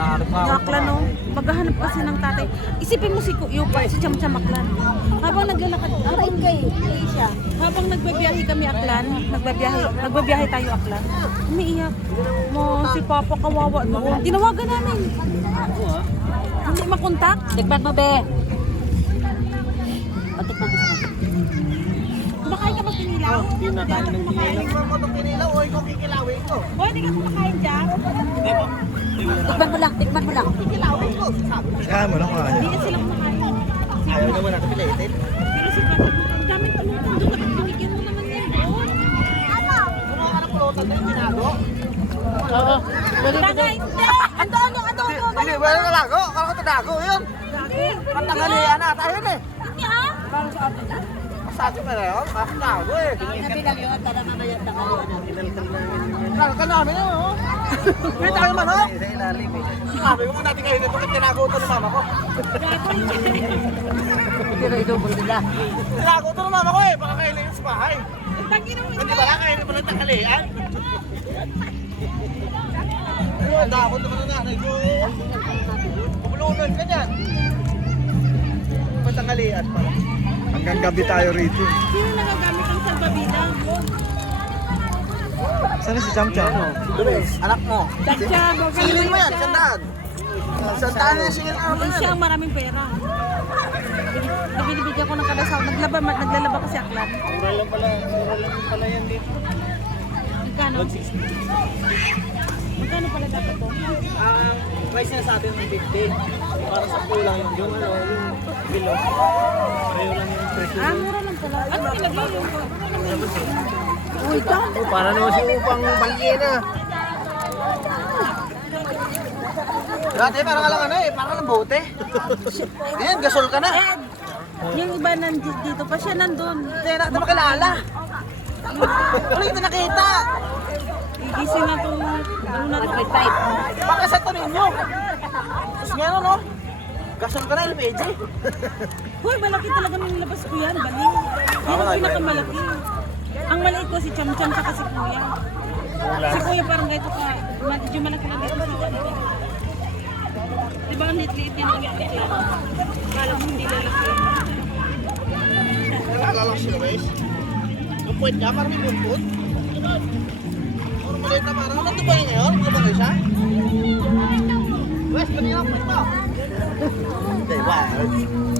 Aklan, no? Maghahanap kasi ng tatay. Isipin mo si Kuya pa, si Cham Cham Aklan. Habang naglalakad, habang nagbabiyahe kami Aklan, nagbabiyahe tayo Aklan. Umiiyak. Mo, si Papa kawawa doon. Tinawagan namin. Hindi makontak. Tikman mo, be. O, tikman mo sa Kumakain ka ba kinilaw? Hindi na tayo ng kinilaw. Ikaw mo itong kinilaw o ikaw kikilawin ko? O, hindi ka kumakain dyan? Tikman mo lang, tikman mo lang. Kikilawin ko. Sabi ko. Kaya mo lang kaya. Hindi yan sila kumakain. Ayaw naman natin pilitin. Pero si Papa, ang daming pulutan doon. Dapat binigyan mo naman yan doon. Kumuha ka ng pulutan na yung tinago. Oo. Tanga, hindi! Ando! Hindi, wala na lago. Kala ko tinago yun. Katangalian na tayo eh. Hindi ah! Masabi pa na yun. Kasi tinago eh. Sabi lang yun, tara na yan, takaliwan natin. Kala ka namin yun. oh. May tayo manok. Sabi ko natin kayo nito kung tinago ito ng mama ko. Hindi na idubol nila. Tinago ito ng mama ko eh. Baka kayo na yun sa bahay. Tangin mo Hindi pala kayo na pala tanghalian. Ayun, dapat naman ang nanay ko. Pumulunan ka dyan. Patanghalian pala. Hanggang gabi tayo rito. Sino nagagamit ang salbabida? Sana si Cham Cham? Anak mo. Tagsa, Silin mo yan, sandaan. Sandaan na silin ang Hindi siya ang maraming pera. Binibigyan ko ng kadasaw. Naglalaba kasi Aklan. Mura lang pala yan dito. Magkano? Magkano pala dapat to? Ang price niya sa atin ng 50. Para sa kulang yung below. Pareho lang yung presyo. Ah, mura lang pala. Ano nilagay yung Uy, Oh, para naman si Upang Balyena. Dati parang alam ano eh, parang ng bote. Ayan, gasol ka na. Ed! Yung iba dito pa siya nandun. Hindi na makilala. Ano kita nakita? Igising na itong ano na to. Baka sa to ninyo. Tapos meron no? Gasol ka na LPG. Hoy, malaki talaga nung nilabas ko yan. Galing. Yan ang pinakamalaki. Ang maliit ko si Cham Cham saka si Kuya. Si Kuya parang ganito ka. Medyo malaki lang dito sa ano. Diba ang liit-liit yan ang liit yan? Kala mo hindi lalaki. Nalala siya, Wes. Yung puwet niya, parang may bumput. Parang maliit na parang. Ano ba yun ngayon? Ano ba kayo siya? Wes, kanina ang puwet mo. Hindi, wild.